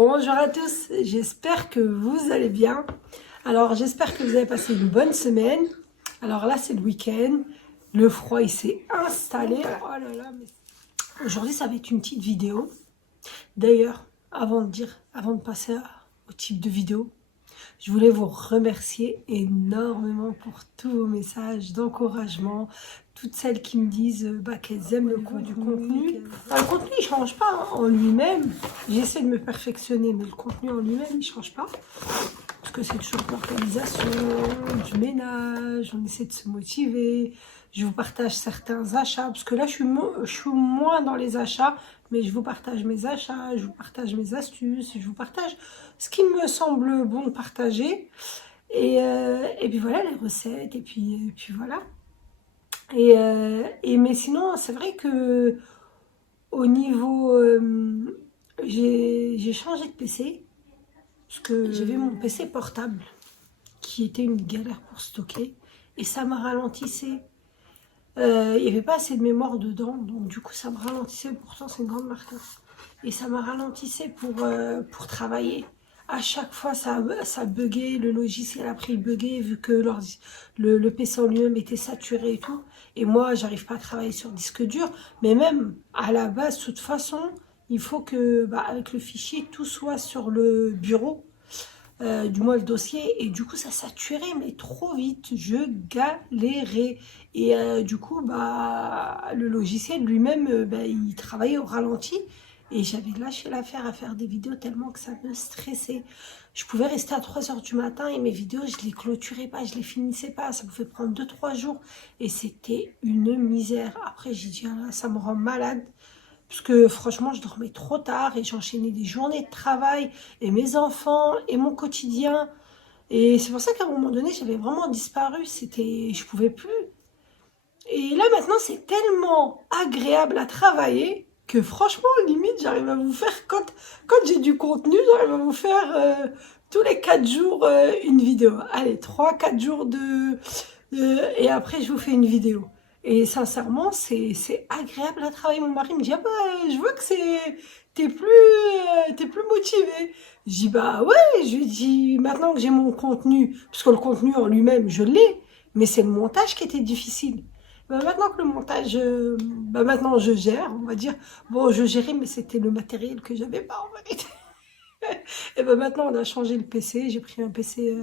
Bonjour à tous, j'espère que vous allez bien. Alors j'espère que vous avez passé une bonne semaine. Alors là c'est le week-end, le froid il s'est installé. Oh là là, mais... Aujourd'hui ça va être une petite vidéo. D'ailleurs, avant de passer au type de vidéo, je voulais vous remercier énormément pour tous vos messages d'encouragement, toutes celles qui me disent qu'elles aiment le contenu. Enfin, le contenu il ne change pas hein, en lui-même. J'essaie de me perfectionner, mais le contenu en lui-même il ne change pas. Parce que c'est toujours l'organisation, du ménage, on essaie de se motiver. Je vous partage certains achats, parce que là je suis moins dans les achats, mais je vous partage mes achats, je vous partage mes astuces, je vous partage ce qui me semble bon de partager. Et puis voilà, les recettes, et puis voilà. Mais sinon, c'est vrai que au niveau... j'ai changé de PC, parce que j'avais mon PC portable, qui était une galère pour stocker, et ça m'a ralentissé. Il n'y avait pas assez de mémoire dedans, donc du coup ça me ralentissait, pourtant c'est une grande marque. Et ça m'a ralentissé pour travailler. À chaque fois ça buguait, le logiciel après il buguait vu que le PC en lui-même était saturé et tout. Et moi j'arrive pas à travailler sur disque dur, mais même à la base, de toute façon, il faut que avec le fichier tout soit sur le bureau. Du moins le dossier, et du coup ça saturait mais trop vite, je galérais. Et du coup le logiciel lui-même il travaillait au ralenti, et j'avais lâché l'affaire à faire des vidéos tellement que ça me stressait. Je pouvais rester à 3 h du matin et mes vidéos je les clôturais pas, je les finissais pas, ça pouvait prendre 2-3 jours et c'était une misère. Après j'ai dit ah là, ça me rend malade. Parce que franchement, je dormais trop tard et j'enchaînais des journées de travail et mes enfants et mon quotidien. Et c'est pour ça qu'à un moment donné, j'avais vraiment disparu. Je pouvais plus. Et là, maintenant, c'est tellement agréable à travailler que franchement, limite, j'arrive à vous faire, quand j'ai du contenu, j'arrive à vous faire tous les 4 jours une vidéo. Allez, 3-4 jours et après, je vous fais une vidéo. Et sincèrement, c'est agréable à travailler. Mon mari me dit, ah je vois que t'es plus motivé. Je dis, bah ouais, je lui dis, maintenant que j'ai mon contenu, parce que le contenu en lui-même, je l'ai, mais c'est le montage qui était difficile. Maintenant que le montage, maintenant je gère, on va dire, bon, je gérais, mais c'était le matériel que j'avais pas en vérité. Et maintenant on a changé le PC, j'ai pris un PC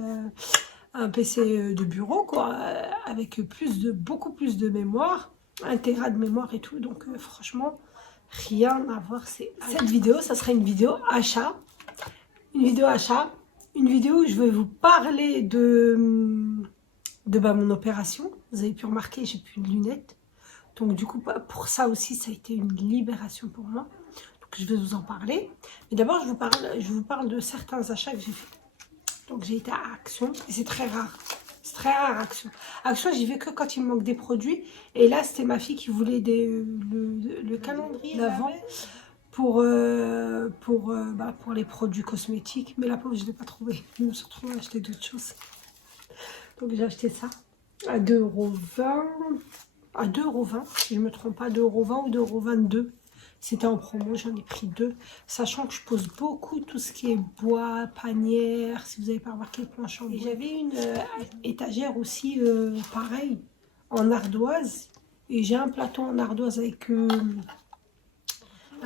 de bureau, quoi, avec beaucoup plus de mémoire, 1 Tera de mémoire et tout. Donc franchement, rien à voir. Cette vidéo, ça sera une vidéo achat. Une vidéo achat. Une vidéo où je vais vous parler de mon opération. Vous avez pu remarquer, j'ai plus de lunettes. Donc du coup, pour ça aussi, ça a été une libération pour moi. Donc je vais vous en parler. Mais d'abord, je vous parle de certains achats que j'ai fait. Donc j'ai été à Action, et c'est très rare. C'est très rare Action. Action, j'y vais que quand il me manque des produits. Et là, c'était ma fille qui voulait le calendrier d'avant pour les produits cosmétiques. Mais la pauvre, je ne l'ai pas trouvé. Je me suis retrouvée à acheter d'autres choses. Donc j'ai acheté ça à 2,20 €. À 2,20 €, si je ne me trompe pas, 2,20 € ou 2,22 €. C'était en promo, j'en ai pris 2. Sachant que je pose beaucoup tout ce qui est bois, panière, si vous n'avez pas remarqué, le plancher en bois. Et j'avais une étagère aussi, pareil, en ardoise. Et j'ai un plateau en ardoise avec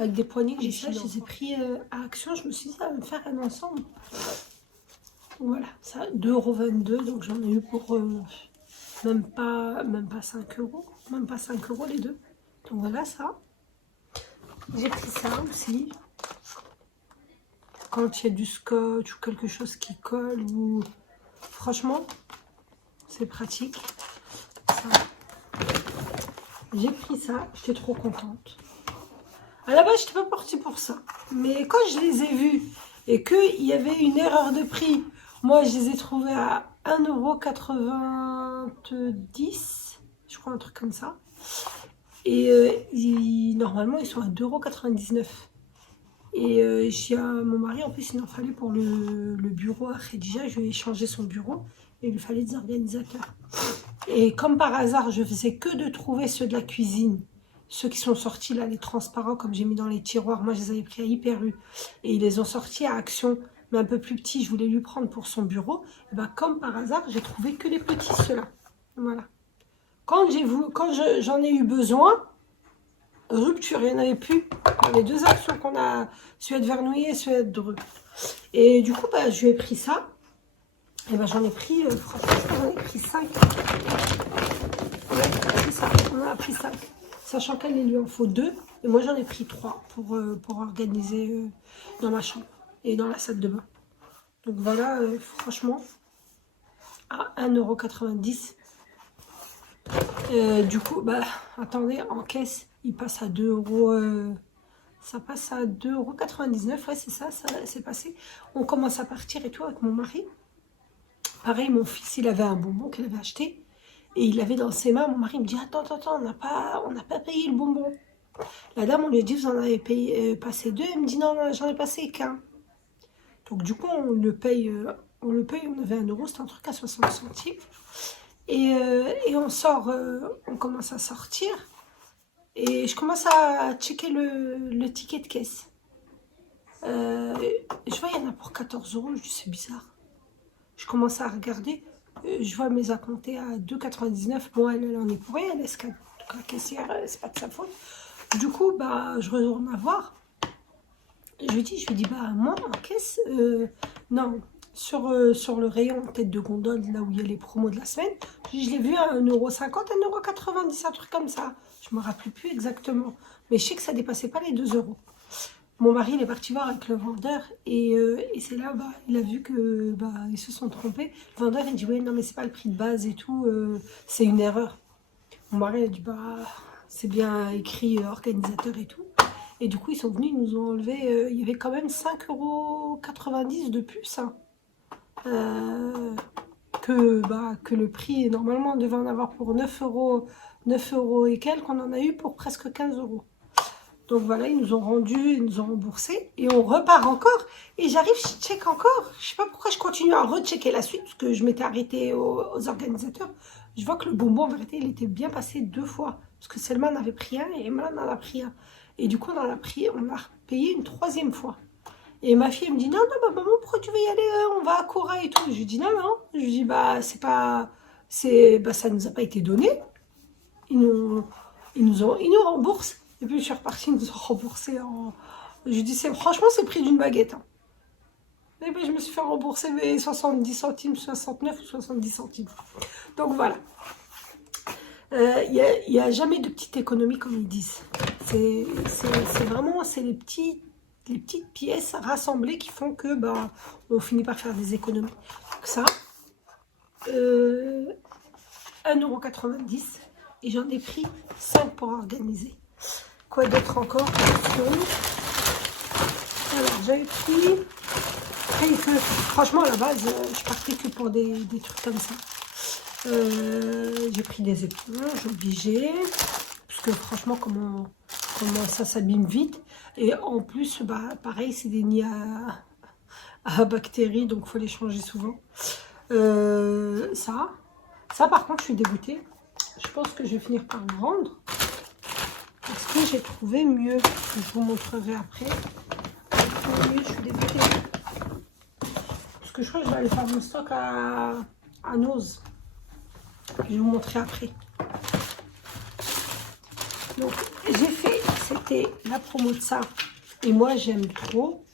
des poignées que j'ai fait. Je les ai pris à Action. Je me suis dit, ça va me faire un ensemble. Voilà, ça, 2,22 €. Donc j'en ai eu pour même pas 5 €. Même pas 5 € les deux. Donc voilà ça. J'ai pris ça aussi. Quand il y a du scotch ou quelque chose qui colle, ou franchement, c'est pratique. J'ai pris ça, j'étais trop contente. À la base, je n'étais pas partie pour ça. Mais quand je les ai vus et qu'il y avait une erreur de prix, moi je les ai trouvés à 1,90 €, je crois, un truc comme ça. Et normalement, ils sont à 2,99 €. Et j'ai mon mari, en plus, il en fallait pour le bureau à Khadija. Je lui ai changé son bureau et il lui fallait des organisateurs. Et comme par hasard, je faisais que de trouver ceux de la cuisine. Ceux qui sont sortis là, les transparents, comme j'ai mis dans les tiroirs, moi je les avais pris à Hyper U. Et ils les ont sortis à Action, mais un peu plus petits, je voulais lui prendre pour son bureau. Et ben, comme par hasard, j'ai trouvé que les petits, ceux-là. Voilà. Quand j'en ai eu besoin, rupture, il n'y en avait plus. Les deux actions qu'on a, celui de Vernouillet et celui de Dreux. Et du coup, bah, je lui ai pris ça. Et ben, j'en ai pris, franchement, j'en ai pris 5. On a pris 5. Sachant qu'elle, il lui en faut 2. Et moi, j'en ai pris 3 pour organiser dans ma chambre et dans la salle de bain. Donc voilà, franchement, à 1,90 €. Du coup, bah, attendez, en caisse, il passe à 2 €. Ça passe à 2,99 €. Ouais, c'est ça, c'est passé. On commence à partir et tout avec mon mari. Pareil, mon fils, il avait un bonbon qu'il avait acheté. Et il avait dans ses mains, mon mari me dit, attends, on n'a pas payé le bonbon. La dame, on lui a dit, vous en avez payé, passé 2. Elle me dit, non, j'en ai passé qu'un. Donc du coup, on le paye, on avait 1 €, c'était un truc à 60 centimes. Et on sort, on commence à sortir. Et je commence à checker le ticket de caisse. Je vois, il y en a pour 14 €. Je dis, c'est bizarre. Je commence à regarder. Je vois mes acomptés à 2,99 €. Bon, elle en est pour rien, elle escale. Donc la caissière, c'est pas de sa faute. Du coup, bah, je retourne la voir. Je lui dis, bah, moi, en caisse, non, sur le rayon tête de gondole, là où il y a les promos de la semaine, je l'ai vu à 1,50 €, 1,90 €, un truc comme ça. Je me rappelle plus exactement. Mais je sais que ça dépassait pas les 2 €. Mon mari, il est parti voir avec le vendeur et c'est là, bah, il a vu que bah, ils se sont trompés. Le vendeur, il dit, ouais, non, mais c'est pas le prix de base et tout, c'est une erreur. Mon mari, il a dit, bah, c'est bien écrit organisateur et tout. Et du coup, ils sont venus, ils nous ont enlevé, il y avait quand même 5,90 € de plus. Hein. Que le prix, normalement, on devait en avoir pour 9 € et quelques, on en a eu pour presque 15 €. Donc voilà, ils nous ont rendu, ils nous ont remboursé et on repart encore. Et j'arrive, je check encore. Je sais pas pourquoi je continue à rechecker la suite parce que je m'étais arrêtée aux organisateurs. Je vois que le bonbon, en vérité, il était bien passé 2 fois. Parce que Selma en avait pris un et Emma en a pris un. Et du coup, on a payé une 3e fois. Et ma fille, elle me dit, non, bah, maman, pourquoi tu veux y aller? On va à Cora et tout. Je lui dis, non. Je lui dis, bah, ça nous a pas été donné. Ils nous remboursent. Et puis je suis repartie, ils nous ont remboursé en... Je lui dis, franchement, c'est le prix d'une baguette. Hein. Et puis je me suis fait rembourser mes 70 centimes, 69 ou 70 centimes. Donc voilà. Il n'y a jamais de petite économie comme ils disent. C'est vraiment, c'est les petites pièces rassemblées qui font que bah, on finit par faire des économies. Donc ça, 1,90 €. Et j'en ai pris 5 pour organiser. Quoi d'autre encore? Alors, j'avais pris... franchement, à la base, je partais que pour des trucs comme ça. J'ai pris des éponges obligées. Parce que franchement, comment ça s'abîme vite. Et en plus, bah, pareil, c'est des nids à bactéries, donc il faut les changer souvent. Ça, par contre, je suis dégoûtée. Je pense que je vais finir par le vendre. Parce que j'ai trouvé mieux. Je vous montrerai après. Je suis dégoûtée. Parce que je crois que je vais aller faire mon stock à Nose. Je vais vous montrer après. Donc, j'ai fait, c'était la promo de ça. Et moi, j'aime trop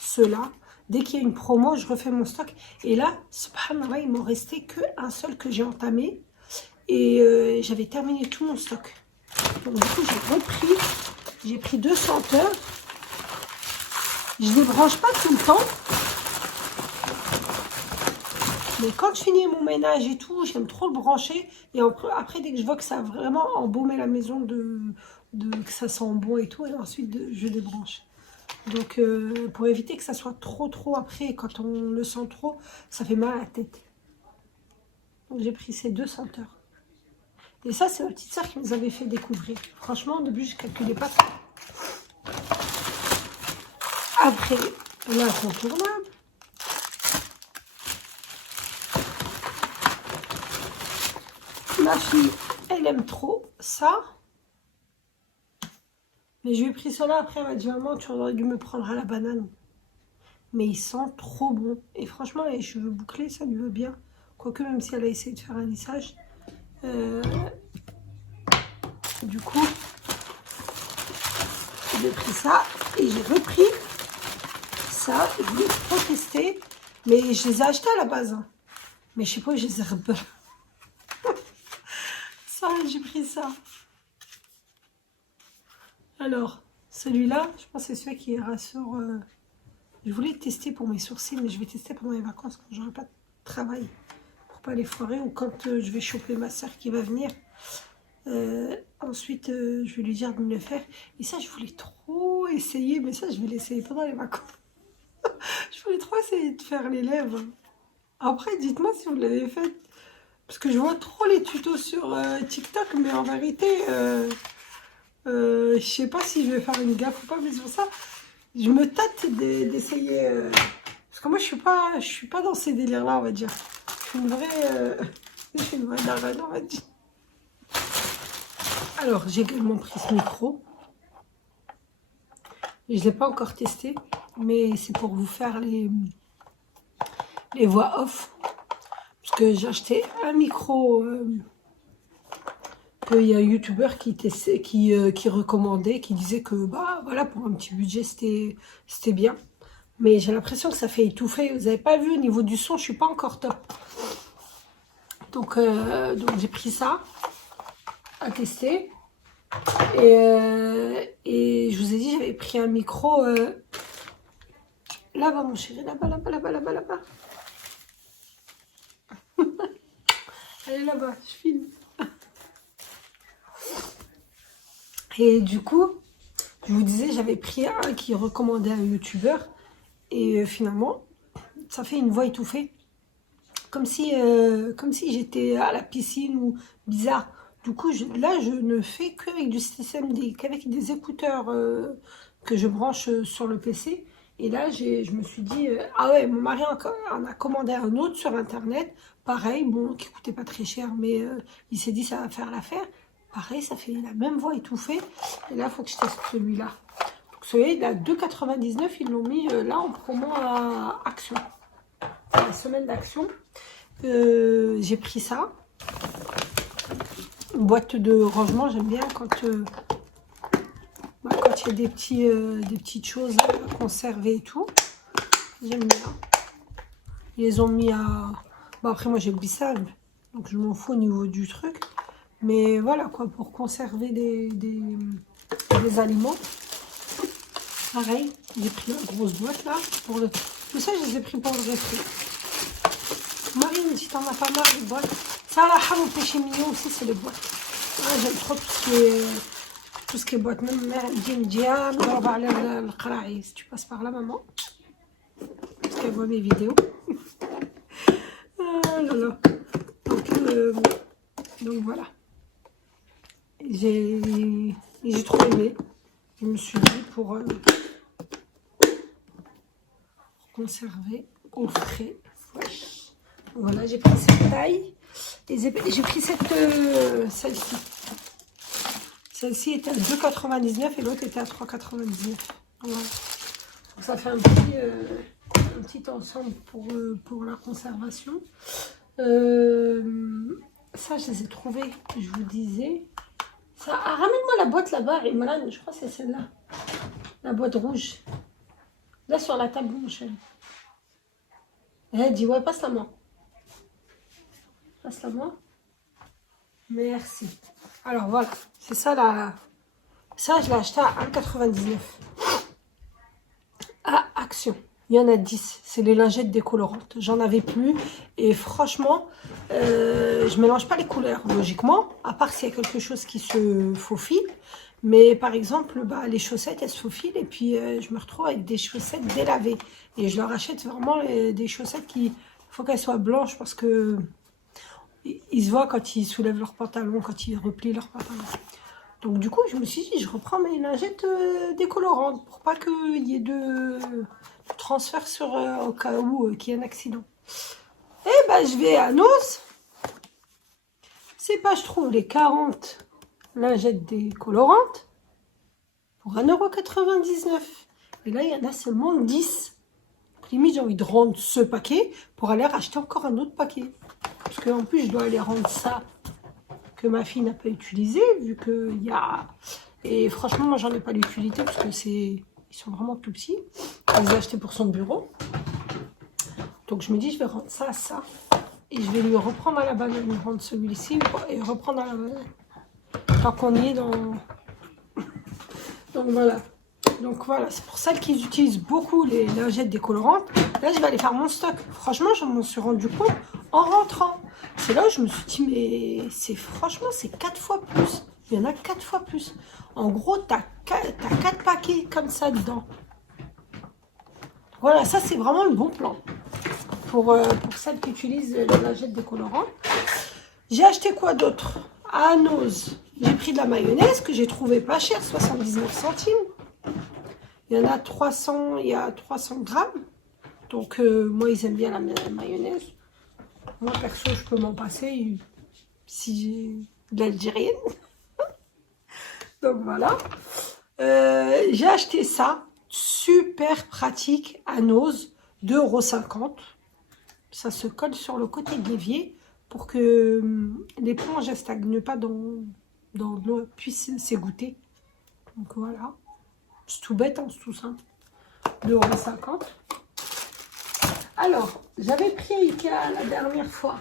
ceux-là. Dès qu'il y a une promo, je refais mon stock. Et là, subhanallah, il m'en restait qu'un seul que j'ai entamé. Et j'avais terminé tout mon stock. Donc, du coup, j'ai pris 2 senteurs. Je ne les branche pas tout le temps. Mais quand je finis mon ménage et tout, j'aime trop le brancher. Et après, dès que je vois que ça a vraiment embaumé la maison, que ça sent bon et tout, et ensuite, je débranche. Donc, pour éviter que ça soit trop après, quand on le sent trop, ça fait mal à la tête. Donc, j'ai pris ces 2 senteurs. Et ça, c'est ma petite soeur qui nous avait fait découvrir. Franchement, au début, je ne calculais pas ça. Après, l'incontournable. Ma fille, elle aime trop ça. Mais je lui ai pris cela après, elle m'a dit maman, tu aurais dû me prendre à la banane. Mais il sent trop bon. Et franchement, les cheveux bouclés, ça lui va bien. Quoique, même si elle a essayé de faire un lissage. Du coup, j'ai pris ça et j'ai repris ça. Je voulais trop tester. Mais je les ai achetés à la base. Hein. Mais je sais pas où je les ai repérés. Ça, j'ai pris ça. Alors, celui-là, je pense que c'est celui qui ira sur... Je voulais le tester pour mes sourcils, mais je vais tester pendant les vacances quand j'aurai pas de travail. Pour pas les foirer ou quand je vais choper ma soeur qui va venir. Ensuite, je vais lui dire de me le faire. Et ça, je voulais trop essayer, mais ça, je vais l'essayer pendant les vacances. Je voulais trop essayer de faire les lèvres. Après, dites-moi si vous l'avez fait. Parce que je vois trop les tutos sur TikTok, mais en vérité, je sais pas si je vais faire une gaffe ou pas, mais sur ça, je me tâte d'essayer. Parce que moi, je suis pas dans ces délires-là, on va dire. Je suis une vraie, je suis une vraie daronne, on va dire. Alors, j'ai également pris ce micro. Je ne l'ai pas encore testé, mais c'est pour vous faire les voix off. Parce que j'ai acheté un micro qu'il y a un youtubeur qui recommandait, qui disait que bah voilà, pour un petit budget, c'était bien. Mais j'ai l'impression que ça fait étouffer. Vous n'avez pas vu, au niveau du son, je suis pas encore top. Donc j'ai pris ça à tester. Et je vous ai dit, j'avais pris un micro là-bas, mon chéri, là-bas, là-bas, là-bas, là-bas, là-bas. Elle est là-bas, je filme. Et du coup, je vous disais, j'avais pris un qui recommandait un youtubeur. Et finalement, ça fait une voix étouffée. Comme si j'étais à la piscine ou bizarre. Du coup, là, je ne fais qu'avec du système qu'avec des écouteurs que je branche sur le PC. Et là, je me suis dit, ah ouais, mon mari en a commandé un autre sur Internet. Pareil, bon, qui coûtait pas très cher, mais il s'est dit, ça va faire l'affaire. Pareil, ça fait la même voix étouffée. Et là, il faut que je teste celui-là. Donc celui-là, il est à 2,99 €. Ils l'ont mis là en promo à Action. La semaine d'Action. J'ai pris ça. Une boîte de rangement, j'aime bien quand il y a des petites choses à conserver et tout. J'aime bien. Ils les ont mis à... Bon, après, moi, j'ai le bissage, donc je m'en fous au niveau du truc. Mais voilà, quoi, pour conserver des aliments. Pareil, j'ai pris la grosse boîte, là. Tout ça, je les ai pris pour le resto. Marine, si t'en as pas marre, les boîtes. Ça, la ham au péché mignon aussi, c'est les boîtes. Ah, j'aime trop tout ce qui est boîte. Même ma mère, elle dit, on va aller à l'Qra'i. Si tu passes par là, maman. Parce qu'elle voit mes vidéos. Ah là là. Donc voilà. J'ai trop aimé. Je me suis dit pour conserver au frais. Wesh. Voilà, j'ai pris cette taille. Et j'ai pris celle-ci. Celle-ci était à 2,99 € et l'autre était à 3,99 €. Voilà. Donc ça fait un petit ensemble pour la conservation. Ça, je les ai trouvés, je vous disais. Ramène-moi la boîte là-bas, Imran. Je crois que c'est celle-là. La boîte rouge. Là, sur la table, mon chéri. Elle dit, ouais, passe-la moi. Passe-la moi. Merci. Alors, voilà. C'est ça, là. Ça, je l'ai acheté à 1,99 €. À Action. Il y en a 10. C'est les lingettes décolorantes. J'en avais plus. Et franchement, je mélange pas les couleurs, logiquement. À part s'il y a quelque chose qui se faufile. Mais par exemple, les chaussettes, elles se faufilent. Et puis, je me retrouve avec des chaussettes délavées. Et je leur achète vraiment des chaussettes qui... Il faut qu'elles soient blanches parce que... Ils se voient quand ils soulèvent leurs pantalons, quand ils replient leurs pantalons. Donc du coup, je me suis dit, je reprends mes lingettes décolorantes pour pas qu'il y ait de transfert au cas où qu'il y ait un accident. Et ben, je vais à Nos. C'est pas, je trouve, les 40 lingettes décolorantes pour 1,99 €. Et là, il y en a seulement 10. Limite, j'ai envie de rendre ce paquet pour aller racheter encore un autre paquet. Parce qu'en plus, je dois aller rendre ça que ma fille n'a pas utilisé, vu qu'il y a... Et franchement, moi, j'en ai pas l'utilité parce que ils sont vraiment tout petits. Je les ai achetés pour son bureau. Donc, je me dis, je vais rendre ça à ça. Et je vais lui reprendre à la banane, rendre celui-ci et reprendre à la banane. Tant qu'on y est dans... Donc, voilà. Donc, voilà. C'est pour celles qui utilisent beaucoup les lingettes décolorantes. Là, je vais aller faire mon stock. Franchement, je m'en suis rendu compte en rentrant. C'est là où je me suis dit, mais franchement, c'est 4 fois plus. Il y en a 4 fois plus. En gros, tu as 4 paquets comme ça dedans. Voilà, ça, c'est vraiment le bon plan. Pour celles qui utilisent les lingettes décolorantes. J'ai acheté quoi d'autre? À Nose, j'ai pris de la mayonnaise que j'ai trouvé pas cher, 79 centimes. Il y en a 300, il y a 300 grammes. Donc, moi, ils aiment bien la mayonnaise. Moi, perso, je peux m'en passer si j'ai de l'algérienne. Donc, voilà. J'ai acheté ça. Super pratique à Nose, 2,50 €. Ça se colle sur le côté de l'évier pour que l'éponge ne stagne pas dans l'eau, puisse s'égoutter. Donc, voilà. C'est tout bête, hein, c'est tout simple. 2,50 €. Alors, j'avais pris à Ikea la dernière fois.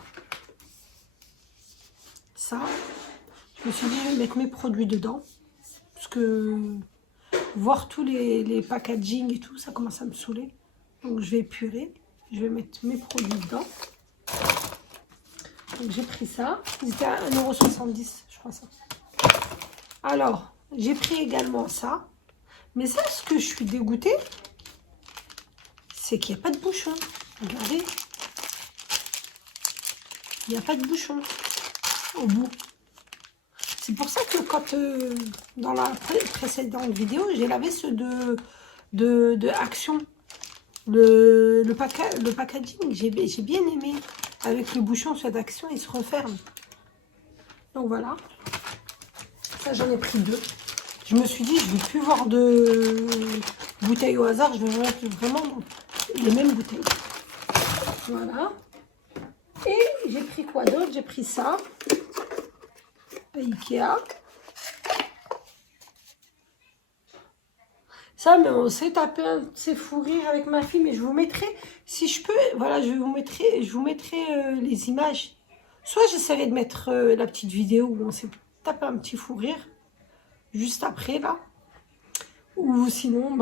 Ça. Je me suis dit, je vais mettre mes produits dedans. Parce que voir tous les packaging et tout, ça commence à me saouler. Donc, je vais épurer. Je vais mettre mes produits dedans. Donc, j'ai pris ça. Ils étaient à 1,70 €, je crois ça. Alors, j'ai pris également ça. Mais ça, ce que je suis dégoûtée, c'est qu'il n'y a pas de bouchon. Regardez. Il n'y a pas de bouchon au bout. C'est pour ça que quand, dans la précédente vidéo, j'ai lavé ceux de Action. Le packaging, j'ai bien aimé. Avec le bouchon, ceux d'Action, il se referme. Donc voilà. Ça, j'en ai pris 2. Je me suis dit, je ne vais plus voir de bouteilles au hasard. Je vais mettre vraiment les mêmes bouteilles. Voilà. Et j'ai pris quoi d'autre? J'ai pris ça. À Ikea. Ça, mais on s'est tapé un de ces fous rires avec ma fille. Mais je vous mettrai, si je peux, voilà, je vous mettrai les images. Soit j'essaierai de mettre la petite vidéo où on s'est tapé un petit fou rire. Juste après, là. Ou sinon,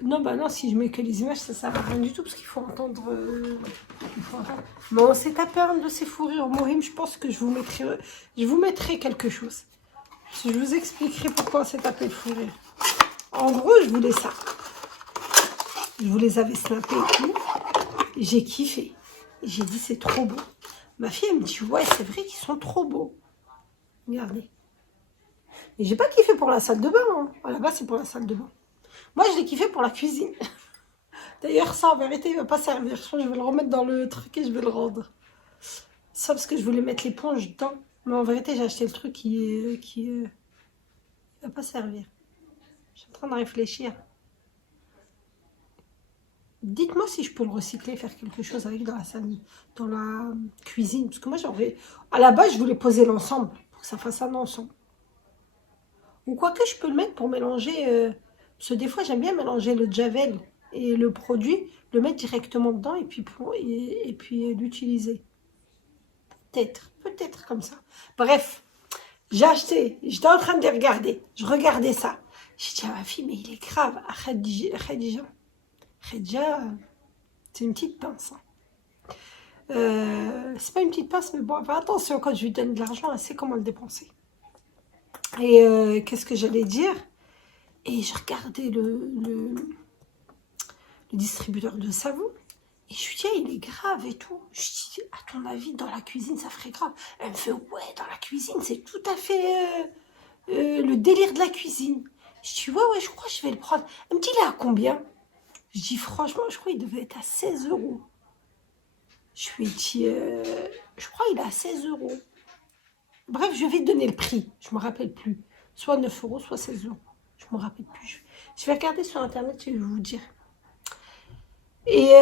non, si je mets que les images, ça sert à rien du tout, parce qu'il faut entendre, Mais on s'est tapé un de ces fous rires Morim, je pense que je vous mettrai quelque chose. Je vous expliquerai pourquoi on s'est tapé le fou rire. En gros, je voulais ça. Je vous les avais snappés et tout. J'ai kiffé. J'ai dit, c'est trop beau. Ma fille, elle me dit, ouais, c'est vrai qu'ils sont trop beaux. Regardez. Et j'ai pas kiffé pour la salle de bain. Hein. À la base, c'est pour la salle de bain. Moi, je l'ai kiffé pour la cuisine. D'ailleurs, ça, en vérité, il va pas servir. Je crois que je vais le remettre dans le truc et je vais le rendre. Ça, parce que je voulais mettre l'éponge dedans. Mais en vérité, j'ai acheté le truc qui va pas servir. Je suis en train de réfléchir. Dites-moi si je peux le recycler, faire quelque chose avec dans la salle, dans la cuisine. Parce que moi, à la base, je voulais poser l'ensemble pour que ça fasse un ensemble. Ou quoi que je peux le mettre pour mélanger. Parce que des fois, j'aime bien mélanger le javel et le produit, le mettre directement dedans et puis l'utiliser. Peut-être comme ça. Bref, j'ai acheté. J'étais en train de les regarder. Je regardais ça. J'ai dit à ma fille, mais il est grave. Khadija, c'est une petite pince. Hein. C'est pas une petite pince, mais bon, attention, quand je lui donne de l'argent, elle sait comment le dépenser. Et qu'est-ce que j'allais dire? Et je regardais le distributeur de savon. Et je lui dis, il est grave et tout. Je dis, à ton avis, dans la cuisine, ça ferait grave. Elle me fait, ouais, dans la cuisine, c'est tout à fait le délire de la cuisine. Je dis, ouais, je crois que je vais le prendre. Elle me dit, il est à combien? Je dis, franchement, je crois qu'il devait être à 16 €. Je lui ai dit, je crois qu'il est à 16 €. Bref, je vais te donner le prix. Je ne me rappelle plus. Soit 9 €, soit 16 €. Je me rappelle plus. Je vais regarder sur internet, je vais vous dire. Et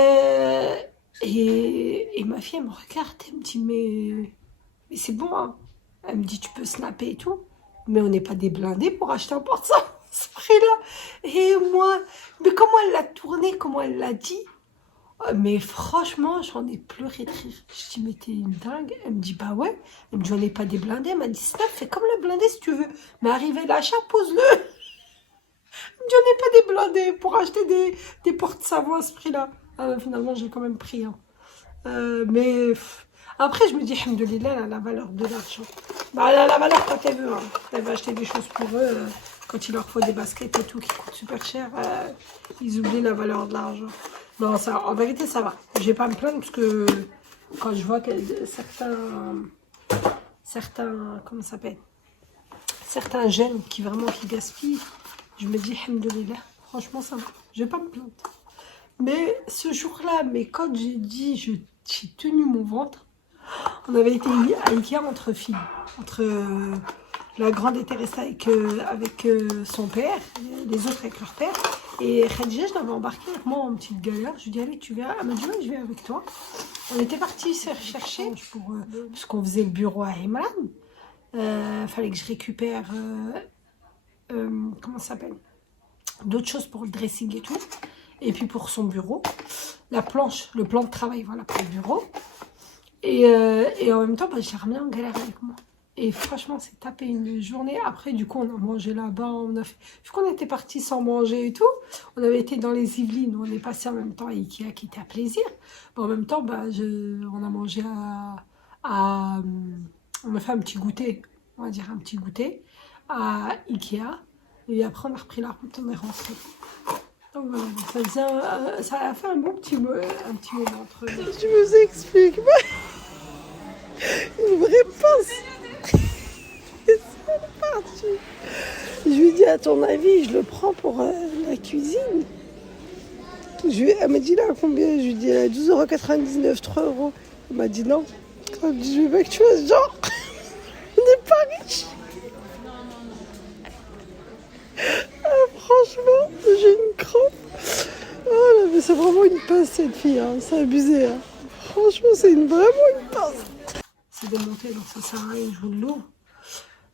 ma fille, elle me regarde, elle me dit, mais c'est bon, hein. Elle me dit, tu peux snapper et tout, mais on n'est pas des blindés pour acheter un porte-savon à ce prix-là. Et moi, mais comment elle l'a tourné, comment elle l'a dit. Mais franchement, j'en ai pleuré de rire. Je dis, mais t'es une dingue. Elle me dit, bah ouais. Elle me dit, on n'est pas des blindés. Elle m'a dit, snap, fais comme le blindé si tu veux. Mais arrivé l'achat, pose-le. Elle me dit, on n'est pas des blindés pour acheter des porte-savons à ce prix-là. Finalement, j'ai quand même pris, hein. Mais après, je me dis, alhamdoulilah, elle a la valeur de l'argent. Bah, elle a la valeur quand elle veut, hein. Elle va acheter des choses pour eux. Quand il leur faut des baskets et tout qui coûtent super cher, ils oublient la valeur de l'argent. Non, ça, en vérité, ça va. Je vais pas me plaindre parce que quand je vois que certains, comment ça s'appelle, certains jeunes qui vraiment qui gaspillent, je me dis, alhamdoulilah, franchement, ça va. Je vais pas me plaindre. Mais ce jour-là, mais quand j'ai dit, j'ai tenu mon ventre, on avait été à Ikea entre filles, entre la grande était restée avec son père, les autres avec leur père, et Khadija, je l'avais embarqué avec moi en petite galère. Je lui dis, allez, tu viens? Elle m'a dit, ouais, je vais avec toi. On était partis se chercher, parce qu'on faisait le bureau à Imran. Fallait que je récupère, comment ça s'appelle? D'autres choses pour le dressing et tout. Et puis pour son bureau, la planche, le plan de travail, voilà, pour le bureau. Et en même temps, bah, j'ai ramené en galère avec moi. Et franchement, c'est tapé une journée. Après, du coup, on a mangé là-bas. Vu qu'on était partis sans manger et tout, on avait été dans les Yvelines. On est passé en même temps à Ikea, qui était à plaisir. Mais en même temps, bah, on a mangé on a fait un petit goûter, on va dire un petit goûter, à Ikea. Et après, on a repris la route, on est rentré. Donc voilà, ça a fait un bon petit moment entre nous. Je vous explique, une vraie pince. Et c'est parti. Je lui dis, à ton avis, je le prends pour la cuisine. Elle m'a dit là combien? Je lui dis, elle a 12,99 €, 3 €. Elle m'a dit non. Elle me dit, je veux pas que tu fasses genre. On n'est pas riches. Franchement, j'ai une crampe. Oh là, mais c'est vraiment une pince cette fille, hein. C'est abusé. Hein. Franchement, c'est vraiment une pince. C'est démonté, donc ça sert à rien, je vous l'ouvre.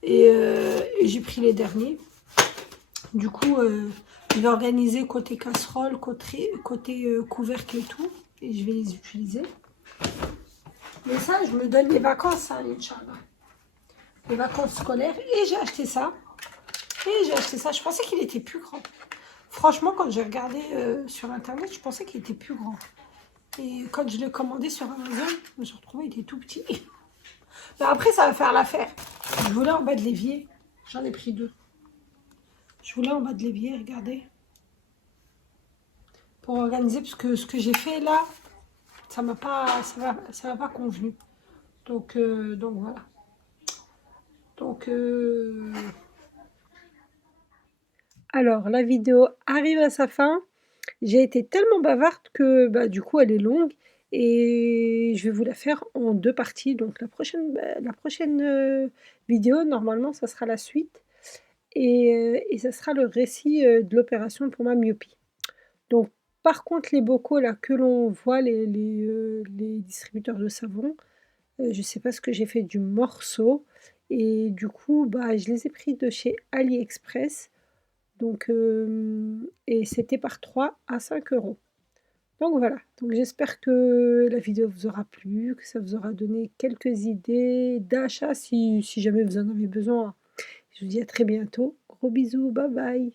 Et j'ai pris les derniers. Du coup, je vais organiser côté casserole, côté couvercle et tout. Et je vais les utiliser. Mais ça, je me donne les vacances, hein, Inch'Allah. Les vacances scolaires. Et j'ai acheté ça. Je pensais qu'il était plus grand. Franchement, quand j'ai regardé sur Internet, je pensais qu'il était plus grand. Et quand je l'ai commandé sur Amazon, je me suis retrouvée, il était tout petit. Mais après, ça va faire l'affaire. Je voulais en bas de l'évier. J'en ai pris 2. Je voulais en bas de l'évier, regardez. Pour organiser, parce que ce que j'ai fait là, ça m'a pas convenu. Donc voilà. Alors, la vidéo arrive à sa fin. J'ai été tellement bavarde que bah, du coup, elle est longue. Et je vais vous la faire en 2 parties. Donc la prochaine vidéo, normalement, ça sera la suite. Et ça sera le récit de l'opération pour ma myopie. Donc, par contre, les bocaux là que l'on voit, les distributeurs de savon, je ne sais pas ce que j'ai fait du morceau. Et du coup, bah, je les ai pris de chez AliExpress. Donc, et c'était par 3 à 5 €. Donc voilà, donc j'espère que la vidéo vous aura plu, que ça vous aura donné quelques idées d'achat si jamais vous en avez besoin. Je vous dis à très bientôt. Gros bisous, bye bye.